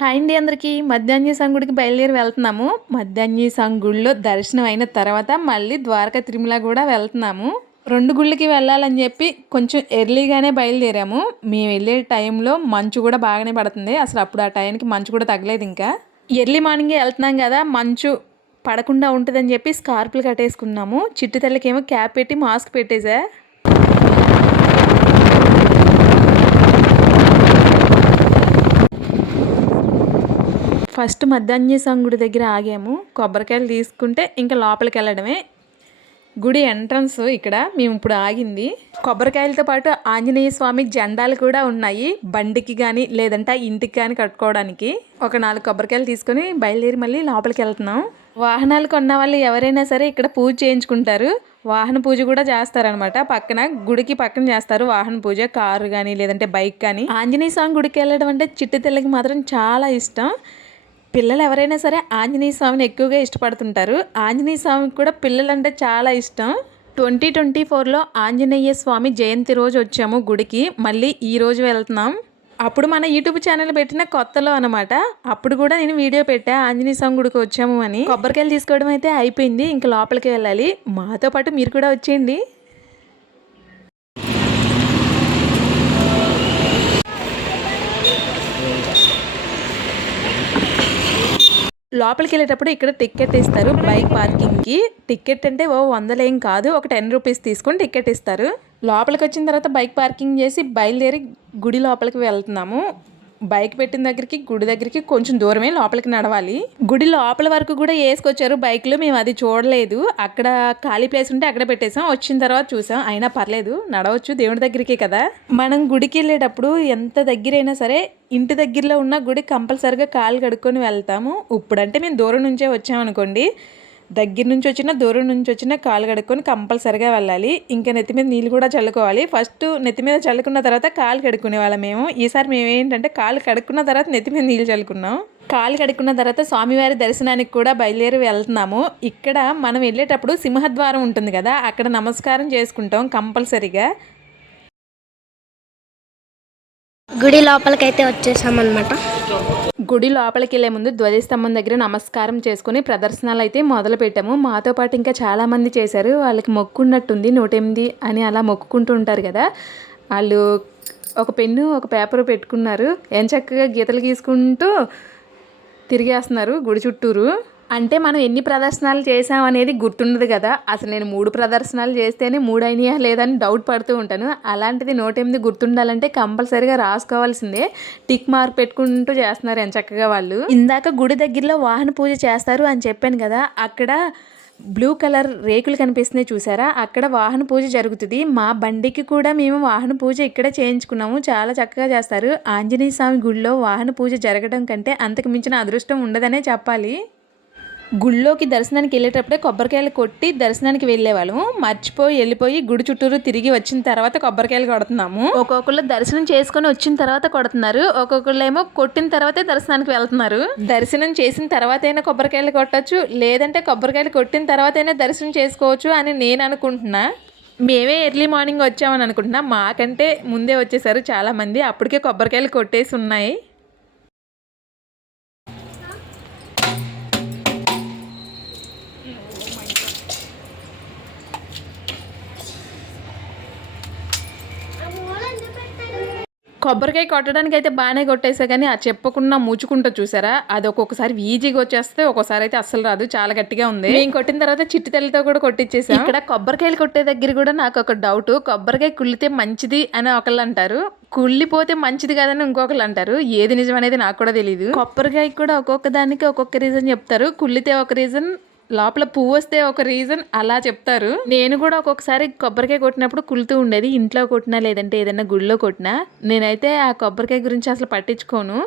Hi అండి అందరికీ. మధ్యాహ్న సంగుడికి బయలుదేరి వెళ్తున్నాము. మధ్యాహ్న సంగుడిలో దర్శనం అయిన తర్వాత మళ్ళీ ద్వారకా తిరుమల కూడా వెళ్తున్నాము. 2 గుళ్ళకి వెళ్ళాలని చెప్పి కొంచెం ఎర్లీగానే బయలుదేరాము. మేము వెళ్ళే టైంలో మంచు కూడా బాగానే పడుతుంది. అసలు అప్పుడు ఆ టైంకి మంచు కూడా తగ్గలేదు ఇంకా. ఎర్లీ మార్నింగే వెళ్తున్నాం కదా, మంచు పడకుండా ఉంటుందని చెప్పి స్కార్పులు కట్టేసుకున్నాము. చిట్టు తల్లికేమో క్యాప్ పెట్టి మాస్క్ పెట్టేసా. ఫస్ట్ మధ్యాహ్న సంగుడి దగ్గర ఆగాము. కొబ్బరికాయలు తీసుకుంటే ఇంకా లోపలికి వెళ్ళడమే. గుడి ఎంట్రన్స్ ఇక్కడ మేము ఇప్పుడు ఆగింది. కొబ్బరికాయలతో పాటు ఆంజనేయ స్వామి జెండాలు కూడా ఉన్నాయి, బండికి కానీ లేదంటే ఇంటికి కానీ కట్టుకోవడానికి. ఒక 4 కొబ్బరికాయలు తీసుకొని బయలుదేరి మళ్ళీ లోపలికి వెళ్తున్నాం. వాహనాలు కొన్న వాళ్ళు ఎవరైనా సరే ఇక్కడ పూజ చేయించుకుంటారు. వాహన పూజ కూడా చేస్తారనమాట. పక్కన గుడికి పక్కన చేస్తారు వాహన పూజ. కారు కానీ లేదంటే బైక్ కానీ. ఆంజనేయ స్వామి గుడికి వెళ్ళడం అంటే చిట్టి తెల్లకి మాత్రం చాలా ఇష్టం. పిల్లలు ఎవరైనా సరే ఆంజనేయ స్వామిని ఎక్కువగా ఇష్టపడుతుంటారు. ఆంజనేయ స్వామికి కూడా పిల్లలంటే చాలా ఇష్టం. 2024లో ఆంజనేయ స్వామి జయంతి రోజు వచ్చాము గుడికి. మళ్ళీ ఈ రోజు వెళ్తున్నాం. అప్పుడు మన యూట్యూబ్ ఛానల్ పెట్టిన కొత్తలో అనమాట. అప్పుడు కూడా నేను వీడియో పెట్టా ఆంజనేయ స్వామి గుడికి వచ్చాము అని. కొబ్బరికాయలు తీసుకోవడం అయితే అయిపోయింది. ఇంకా లోపలికి వెళ్ళాలి. మాతో పాటు మీరు కూడా వచ్చేయండి. లోపలికి వెళ్ళేటప్పుడు ఇక్కడ టికెట్ ఇస్తారు బైక్ పార్కింగ్కి. టికెట్ అంటే 100 ఏం కాదు, ఒక 10 రూపీస్ తీసుకొని టికెట్ ఇస్తారు. లోపలికి వచ్చిన తర్వాత బైక్ పార్కింగ్ చేసి బయలుదేరి గుడి లోపలికి వెళ్తున్నాము. బైక్ పెట్టిన దగ్గరికి గుడి దగ్గరికి కొంచెం దూరమే, లోపలికి నడవాలి. గుడి లోపల వరకు కూడా వేసుకొచ్చారు బైక్లు. మేము అది చూడలేదు. అక్కడ ఖాళీ ప్లేస్ ఉంటే అక్కడ పెట్టేసాం. వచ్చిన తర్వాత చూసాం. అయినా పర్లేదు, నడవచ్చు, దేవుడి దగ్గరికే కదా. మనం గుడికి వెళ్ళేటప్పుడు ఎంత దగ్గరైనా సరే ఇంటి దగ్గరలో ఉన్న గుడి కంపల్సరిగా కాలు కడుక్కొని వెళ్తాము. ఇప్పుడంటే మేము దూరం నుంచే వచ్చామనుకోండి, దగ్గర నుంచి వచ్చినా దూరం నుంచి వచ్చినా కాలు కడుక్కొని కంపల్సరిగా వెళ్ళాలి. ఇంకా నెత్తి మీద నీళ్ళు కూడా చల్లుకోవాలి. ఫస్ట్ నెత్తి మీద చల్లుకున్న తర్వాత కాలు కడుక్కునే వాళ్ళం మేము. ఈసారి మేము ఏంటంటే కాలు కడుక్కున్న తర్వాత నెత్తి మీద నీళ్ళు చల్లుకున్నాం. కాలు కడుక్కున్న తర్వాత స్వామివారి దర్శనానికి కూడా బయలుదేరి వెళ్తున్నాము. ఇక్కడ మనం వెళ్ళేటప్పుడు సింహద్వారం ఉంటుంది కదా, అక్కడ నమస్కారం చేసుకుంటాం కంపల్సరిగా. గుడి లోపలికైతే వచ్చేసామన్నమాట. గుడి లోపలికి వెళ్ళే ముందు ధ్వజస్తంభం దగ్గర నమస్కారం చేసుకుని ప్రదర్శనలు అయితే మొదలు పెట్టాము. మాతో పాటు ఇంకా చాలామంది చేశారు. వాళ్ళకి మొక్కున్నట్టుంది 108 అని అలా మొక్కుకుంటూ ఉంటారు కదా. వాళ్ళు ఒక పెన్ను ఒక పేపర్ పెట్టుకున్నారు. చక్కగా గీతలు గీసుకుంటూ తిరిగేస్తున్నారు గుడి చుట్టూరు. అంటే మనం ఎన్ని ప్రదర్శనలు చేసామనేది గుర్తుండదు కదా. అసలు నేను 3 ప్రదర్శనలు చేస్తేనే 3 అయినాయా లేదని డౌట్ పడుతూ ఉంటాను. అలాంటిది 108 గుర్తుండాలంటే కంపల్సరీగా రాసుకోవాల్సిందే. టిక్ మార్క్ పెట్టుకుంటూ చేస్తున్నారు చక్కగా వాళ్ళు. ఇందాక గుడి దగ్గరలో వాహన పూజ చేస్తారు అని చెప్పాను కదా, అక్కడ బ్లూ కలర్ రేకులు కనిపిస్తున్నాయి చూసారా, అక్కడ వాహన పూజ జరుగుతుంది. మా బండికి కూడా మేము వాహన పూజ ఇక్కడే చేయించుకున్నాము. చాలా చక్కగా చేస్తారు. ఆంజనేయ స్వామి గుడిలో వాహన పూజ జరగడం కంటే అంతకు మించిన అదృష్టం ఉండదనే చెప్పాలి. గుళ్ళోకి దర్శనానికి వెళ్ళేటప్పుడే కొబ్బరికాయలు కొట్టి దర్శనానికి వెళ్ళేవాళ్ళము. మర్చిపోయి వెళ్ళిపోయి గుడి చుట్టూరు తిరిగి వచ్చిన తర్వాత కొబ్బరికాయలు కొడుతున్నాము. ఒక్కొక్కళ్ళు దర్శనం చేసుకొని వచ్చిన తర్వాత కొడుతున్నారు. ఒక్కొక్కళ్ళు ఏమో కొట్టిన తర్వాతే దర్శనానికి వెళ్తున్నారు. దర్శనం చేసిన తర్వాతైనా కొబ్బరికాయలు కొట్టచ్చు, లేదంటే కొబ్బరికాయలు కొట్టిన తర్వాతైనా దర్శనం చేసుకోవచ్చు అని నేను అనుకుంటున్నా. మేమే ఎర్లీ మార్నింగ్ వచ్చామని అనుకుంటున్నా. మాకంటే ముందే వచ్చేసారు చాలామంది. అప్పటికే కొబ్బరికాయలు కొట్టేసి ఉన్నాయి. కొబ్బరికాయ కొట్టడానికి అయితే బాగానే కొట్టేసా, కానీ ఆ చెప్పకుండా ముచ్చుకుంటూ చూసారా, అది ఒక్కొక్కసారి ఈజీగా వచ్చేస్తే ఒక్కోసారి అయితే అస్సలు రాదు. చాలా గట్టిగా ఉంది. నేను కొట్టిన తర్వాత చిట్టి తల్లితో కూడా కొట్టించేసా. ఇక్కడ కొబ్బరికాయలు కొట్టే దగ్గర కూడా నాకు ఒక డౌట్. కొబ్బరికాయ కుళ్ళితే మంచిది అని ఒకళ్ళు అంటారు, కుళ్ళిపోతే మంచిది కాదని ఇంకొకళ్ళు అంటారు. ఏది నిజం అనేది నాకు కూడా తెలియదు. కొబ్బరికాయ కూడా ఒక్కొక్క దానికి ఒక్కొక్క రీజన్ చెప్తారు. కుళ్ళితే ఒక రీజన్, లోపల పువ్వు వస్తే ఒక రీజన్, అలా చెప్తారు. నేను కూడా ఒక్కొక్కసారి కొబ్బరికాయ కొట్టినప్పుడు కులుతూ ఉండేది. ఇంట్లో కొట్టినా లేదంటే ఏదైనా గుడిలో కొట్టినా. నేనైతే ఆ కొబ్బరికాయ గురించి అసలు పట్టించుకోను.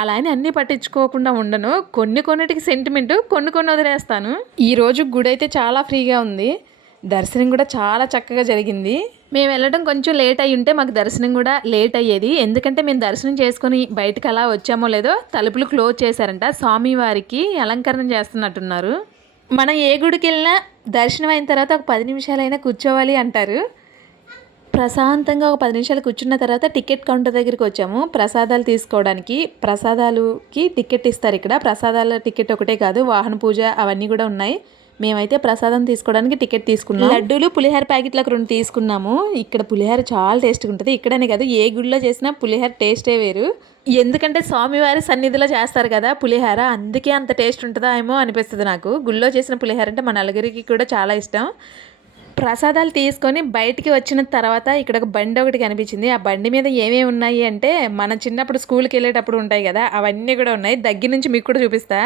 అలా అని అన్నీ పట్టించుకోకుండా ఉండను. కొన్నిటికి సెంటిమెంట్, కొన్ని వదిలేస్తాను. ఈరోజు గుడి అయితే చాలా ఫ్రీగా ఉంది. దర్శనం కూడా చాలా చక్కగా జరిగింది. మేము వెళ్ళడం కొంచెం లేట్ అయ్యి ఉంటే మాకు దర్శనం కూడా లేట్ అయ్యేది. ఎందుకంటే మేము దర్శనం చేసుకొని బయటకు అలా వచ్చామో లేదో తలుపులు క్లోజ్ చేశారంట. స్వామివారికి అలంకరణ చేస్తున్నట్టున్నారు. మనం ఏ గుడికి వెళ్ళినా దర్శనం అయిన తర్వాత ఒక 10 నిమిషాలైనా కూర్చోవాలి అంటారు. ప్రశాంతంగా ఒక 10 నిమిషాలు కూర్చున్న తర్వాత టికెట్ కౌంటర్ దగ్గరికి వచ్చాము ప్రసాదాలు తీసుకోవడానికి. ప్రసాదాలకి టికెట్ ఇస్తారు ఇక్కడ. ప్రసాదాల టికెట్ ఒకటే కాదు, వాహన పూజ అవన్నీ కూడా ఉన్నాయి. మేమైతే ప్రసాదం తీసుకోవడానికి టికెట్ తీసుకున్నాం. లడ్డూలు పులిహోర ప్యాకెట్లకు 2 తీసుకున్నాము. ఇక్కడ పులిహోర చాలా టేస్ట్గా ఉంటుంది. ఇక్కడనే కాదు, ఏ గుడిలో చేసినా పులిహోర టేస్టే వేరు. ఎందుకంటే స్వామివారి సన్నిధిలో చేస్తారు కదా పులిహోర, అందుకే అంత టేస్ట్ ఉంటుందా ఏమో అనిపిస్తుంది నాకు. గుళ్ళో చేసిన పులిహోర అంటే మా నలుగురికి కూడా చాలా ఇష్టం. ప్రసాదాలు తీసుకొని బయటికి వచ్చిన తర్వాత ఇక్కడ ఒక బండి ఒకటి కనిపించింది. ఆ బండి మీద ఏమేమి ఉన్నాయి అంటే మన చిన్నప్పుడు స్కూల్కి వెళ్ళేటప్పుడు ఉంటాయి కదా, అవన్నీ కూడా ఉన్నాయి. దగ్గర నుంచి మీకు కూడా చూపిస్తా.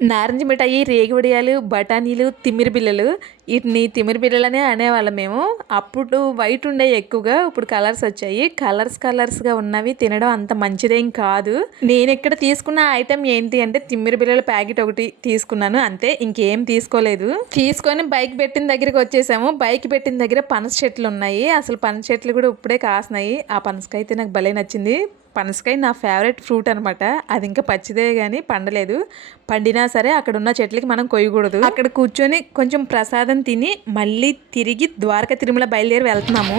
నారింజ మిఠాయి, రేగి వడియాలు, బఠానీలు, తిమ్మిరి బిళ్ళలు. వీటిని తిమ్మిరి బిళ్ళలనే అనేవాళ్ళం మేము. అప్పుడు వైట్ ఉండే ఎక్కువగా, ఇప్పుడు కలర్స్ వచ్చాయి. కలర్స్గా ఉన్నవి తినడం అంత మంచిదేం కాదు. నేను ఇక్కడ తీసుకున్న ఐటెం ఏంటి అంటే తిమ్మిరి బిళ్ళల ప్యాకెట్ ఒకటి తీసుకున్నాను అంతే, ఇంకేం తీసుకోలేదు. తీసుకొని బైక్ పెట్టిన దగ్గరికి వచ్చేసాము. బైక్ పెట్టిన దగ్గర పనస చెట్లు ఉన్నాయి. అసలు పనస చెట్లు కూడా ఇప్పుడే కాస్తున్నాయి. ఆ పనసకాయ అయితే నాకు భలే నచ్చింది. పనసకాయ నా ఫేవరెట్ ఫ్రూట్ అనమాట. అది ఇంకా పచ్చిదే కానీ పండలేదు. పండినా సరే అక్కడ ఉన్న చెట్లకి మనం కొయ్యకూడదు. అక్కడ కూర్చొని కొంచెం ప్రసాదం తిని మళ్ళీ తిరిగి ద్వారకా తిరుమల బయలుదేరి వెళ్తున్నాము.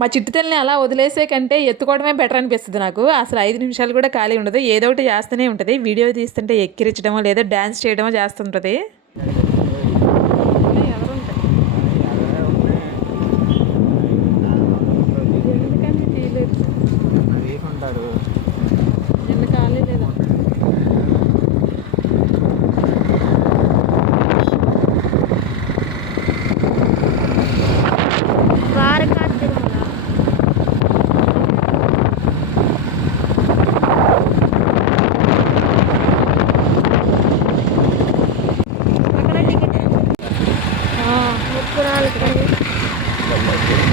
మా చిట్టుతల్ని అలా వదిలేసే కంటే ఎత్తుకోవడమే బెటర్ అనిపిస్తుంది నాకు. అసలు 5 నిమిషాలు కూడా ఖాళీ ఉండదు, ఏదో ఒకటి చేస్తూనే ఉంటుంది. వీడియో తీస్తుంటే ఎక్కిరించడమో లేదా డ్యాన్స్ చేయడమో చేస్తుంటుంది. ద్వారకా తిరుమల అక్కడ టికెట్ ముక్కురాలు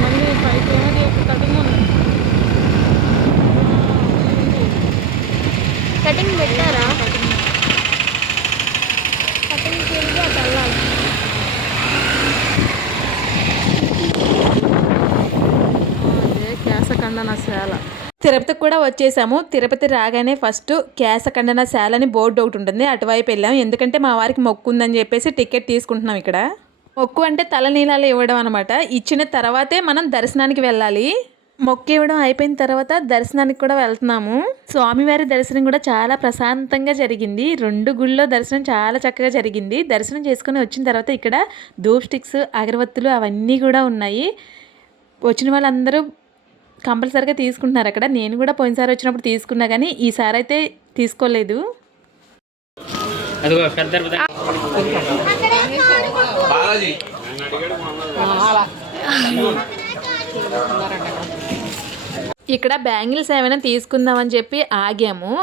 మళ్ళీ 5 కిలోమీటర్లు కటింగ్ పెట్టారా? కటింగ్ తిరిగి అటు వెళ్ళాలి. కేశఖండనశాల. తిరుపతికి కూడా వచ్చేసాము. తిరుపతి రాగానే ఫస్ట్ కేశఖండనశాల అని బోర్డు ఒకటి ఉంటుంది, అటువైపు వెళ్ళాము. ఎందుకంటే మా వారికి మొక్కు ఉందని చెప్పేసి టికెట్ తీసుకుంటున్నాం. ఇక్కడ మొక్కు అంటే తలనీలాలు ఇవ్వడం అనమాట. ఇచ్చిన తర్వాతే మనం దర్శనానికి వెళ్ళాలి. మొక్కు ఇవ్వడం అయిపోయిన తర్వాత దర్శనానికి కూడా వెళ్తున్నాము. స్వామివారి దర్శనం కూడా చాలా ప్రశాంతంగా జరిగింది. 2 గుళ్ళో దర్శనం చాలా చక్కగా జరిగింది. దర్శనం చేసుకుని వచ్చిన తర్వాత ఇక్కడ ధూప్ స్టిక్స్, అగరవత్తులు అవన్నీ కూడా ఉన్నాయి. వచ్చిన వాళ్ళందరూ కంపల్సరీగా తీసుకుంటున్నారు అక్కడ. నేను కూడా పోయినసారి వచ్చినప్పుడు తీసుకున్నా కానీ ఈసారి అయితే తీసుకోలేదు. ఇక్కడ బ్యాంగిల్స్ ఏమైనా తీసుకుందామని చెప్పి ఆగాము.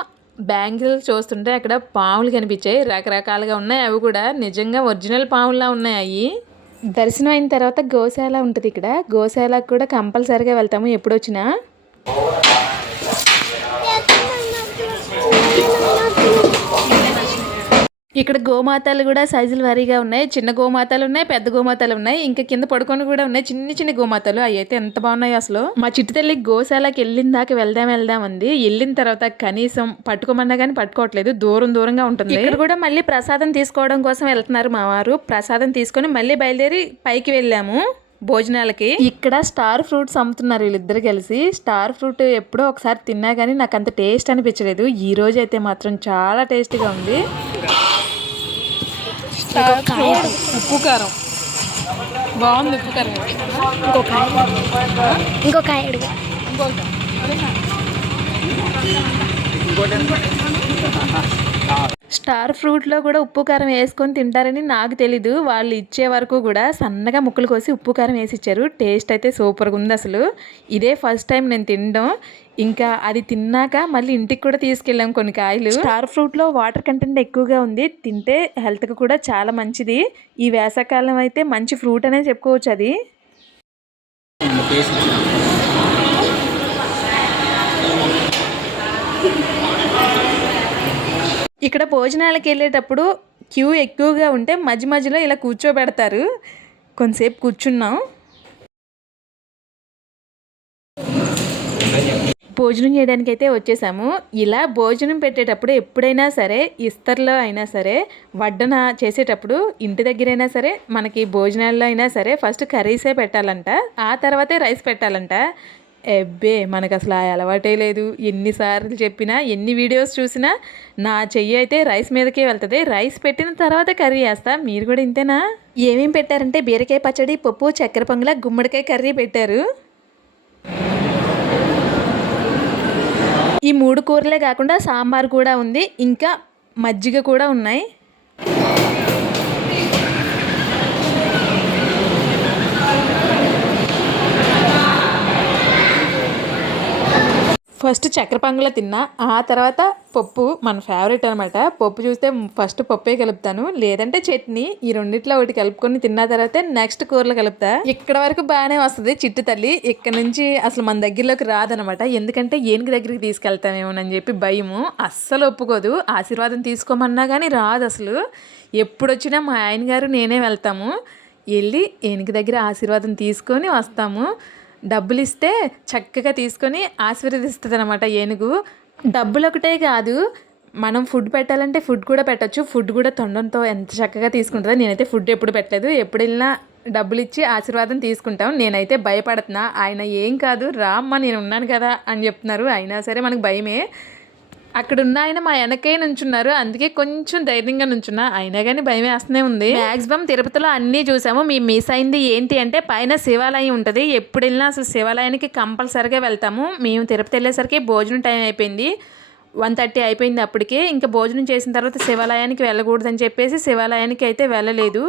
బ్యాంగిల్స్ చూస్తుంటే అక్కడ పాములు కనిపించాయి, రకరకాలుగా ఉన్నాయి. అవి కూడా నిజంగా ఒరిజినల్ పాముల్లా ఉన్నాయి. అవి దర్శనం అయిన తర్వాత గోశాల ఉంటుంది ఇక్కడ. గోశాలకు కూడా కంపల్సరీగా వెళ్తాము ఎప్పుడు వచ్చినా. ఇక్కడ గోమాతలు కూడా సైజులు వారీగా ఉన్నాయి. చిన్న గోమాతలు ఉన్నాయి, పెద్ద గోమాతలు ఉన్నాయి, ఇంకా కింద పడుకొని కూడా ఉన్నాయి చిన్న గోమాతలు. అవి అయితే ఎంత బాగున్నాయి అసలు. మా చిట్టు తల్లి గోశాలకి వెళ్ళిన దాకా వెళ్దాం అంది. వెళ్ళిన తర్వాత కనీసం పట్టుకోమన్నా కానీ పట్టుకోవట్లేదు, దూరంగా ఉంటుంది. ఇక్కడ కూడా మళ్ళీ ప్రసాదం తీసుకోవడం కోసం వెళ్తున్నారు మా వారు. ప్రసాదం తీసుకొని మళ్ళీ బయలుదేరి పైకి వెళ్ళాము భోజనాలకి. ఇక్కడ స్టార్ ఫ్రూట్స్ అమ్ముతున్నారు వీళ్ళిద్దరు కలిసి. స్టార్ ఫ్రూట్ ఎప్పుడో ఒకసారి తిన్నా కానీ నాకు అంత టేస్ట్ అనిపించలేదు. ఈ రోజు అయితే మాత్రం చాలా టేస్టీగా ఉంది. ఉప్పు కారం బాగుంది. ఉప్పు కారం స్టార్ ఫ్రూట్లో కూడా ఉప్పు కారం వేసుకొని తింటారని నాకు తెలీదు. వాళ్ళు ఇచ్చే వరకు కూడా సన్నగా ముక్కలు కోసి ఉప్పు కారం వేసి ఇచ్చారు. టేస్ట్ అయితే సూపర్గా ఉంది అసలు. ఇదే ఫస్ట్ టైం నేను తినడం. ఇంకా అది తిన్నాక మళ్ళీ ఇంటికి కూడా తీసుకెళ్ళాం కొన్ని కాయలు. స్టార్ ఫ్రూట్లో వాటర్ కంటెంట్ ఎక్కువగా ఉంది, తింటే హెల్త్కి కూడా చాలా మంచిది. ఈ వేసవకాలం అయితే మంచి ఫ్రూట్ అనే చెప్పుకోవచ్చు. అది ఇక్కడ భోజనాలకు వెళ్ళేటప్పుడు క్యూ ఎక్కువగా ఉంటే మధ్యలో ఇలా కూర్చోబెడతారు. కొంతసేపు కూర్చున్నాం. భోజనం చేయడానికి అయితే వచ్చేసాము. ఇలా భోజనం పెట్టేటప్పుడు ఎప్పుడైనా సరే ఇస్తర్లో అయినా సరే వడ్డన చేసేటప్పుడు ఇంటి దగ్గరైనా సరే మనకి భోజనాల్లో అయినా సరే ఫస్ట్ కర్రీసే పెట్టాలంట, ఆ తర్వాతే రైస్ పెట్టాలంట. ఎబ్బే మనకు అసలు ఆ అలవాటే లేదు. ఎన్నిసార్లు చెప్పినా ఎన్ని వీడియోస్ చూసినా నా చెయ్యి అయితే రైస్ మీదకే వెళ్తుంది. రైస్ పెట్టిన తర్వాత కర్రీ వేస్తా. మీరు కూడా ఇంతేనా? ఏమేం పెట్టారంటే బీరకాయ పచ్చడి, పప్పు, చక్కెర పొంగల, గుమ్మడికాయ కర్రీ పెట్టారు. ఈ 3 కూరలే కాకుండా సాంబార్ కూడా ఉంది, ఇంకా మజ్జిగ కూడా ఉన్నాయి. ఫస్ట్ చక్కెర పొంగల్ తిన్నా, ఆ తర్వాత పప్పు మన ఫేవరెట్ అనమాట. పప్పు చూస్తే ఫస్ట్ పప్పే కలుపుతాను, లేదంటే చట్నీ. ఈ రెండిట్లో ఒకటి కలుపుకొని తిన్న తర్వాత నెక్స్ట్ కూరలు కలుపుతా. ఇక్కడ వరకు బాగానే వస్తుంది చిట్టు తల్లి. ఇక్కడ నుంచి అసలు మన దగ్గరలోకి రాదనమాట. ఎందుకంటే ఏనుగు దగ్గరికి తీసుకెళ్తామేమోనని చెప్పి భయము. అస్సలు ఒప్పుకోదు. ఆశీర్వాదం తీసుకోమన్నా కానీ రాదు అసలు. ఎప్పుడొచ్చినా మా ఆయన గారు నేనే వెళ్తాము. వెళ్ళి ఏనుగు దగ్గర ఆశీర్వాదం తీసుకొని వస్తాము. డబ్బులు ఇస్తే చక్కగా తీసుకొని ఆశీర్వదిస్తుంది అనమాట ఏనుగు. డబ్బులు ఒకటే కాదు, మనం ఫుడ్ పెట్టాలంటే ఫుడ్ కూడా పెట్టచ్చు. ఫుడ్ కూడా తొండంతో ఎంత చక్కగా తీసుకుంటుందో. నేనైతే ఫుడ్ ఎప్పుడు పెట్టలేదు, ఎప్పుడు వెళ్ళినా డబ్బులు ఇచ్చి ఆశీర్వాదం తీసుకుంటాం. నేనైతే భయపడుతున్నా. ఆయన ఏం కాదు రా అమ్మ నేను ఉన్నాను కదా అని చెప్తున్నారు, అయినా సరే మనకు భయమే. అక్కడ ఉన్న ఆయన మా వెనకే నుంచున్నారు, అందుకే కొంచెం ధైర్యంగా నుంచున్నా. అయినా కానీ భయం వేస్తూనే ఉంది. మ్యాక్సిమం తిరుపతిలో అన్నీ చూసాము. మేము మిస్ అయింది ఏంటి అంటే పైన శివాలయం ఉంటుంది. ఎప్పుడు వెళ్ళినా అసలు శివాలయానికి కంపల్సరిగా వెళ్తాము. మేము తిరుపతి వెళ్ళేసరికి భోజనం టైం అయిపోయింది, 1:30 అయిపోయింది అప్పటికే. ఇంకా భోజనం చేసిన తర్వాత శివాలయానికి వెళ్ళకూడదని చెప్పేసి శివాలయానికి అయితే వెళ్ళలేదు.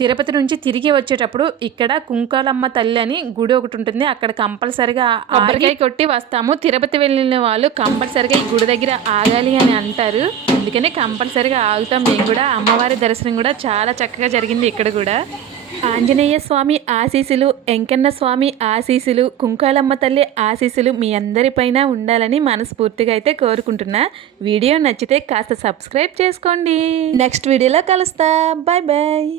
తిరుపతి నుంచి తిరిగి వచ్చేటప్పుడు ఇక్కడ కుంకాలమ్మ తల్లి అని గుడి ఒకటి ఉంటుంది, అక్కడ కంపల్సరిగా కొబ్బరికాయ కొట్టి వస్తాము. తిరుపతి వెళ్ళిన వాళ్ళు కంపల్సరిగా ఈ గుడి దగ్గర ఆగాలి అని అంటారు, అందుకని కంపల్సరిగా ఆగుతాం మేము కూడా. అమ్మవారి దర్శనం కూడా చాలా చక్కగా జరిగింది ఇక్కడ కూడా. ఆంజనేయ స్వామి ఆశీస్సులు, వెంకన్న స్వామి ఆశీస్సులు, కుంకాలమ్మ తల్లి ఆశీస్సులు మీ అందరిపైన ఉండాలని మనస్ఫూర్తిగా అయితే కోరుకుంటున్నా. వీడియో నచ్చితే కాస్త సబ్స్క్రైబ్ చేసుకోండి. నెక్స్ట్ వీడియోలో కలుస్తా. Bye bye.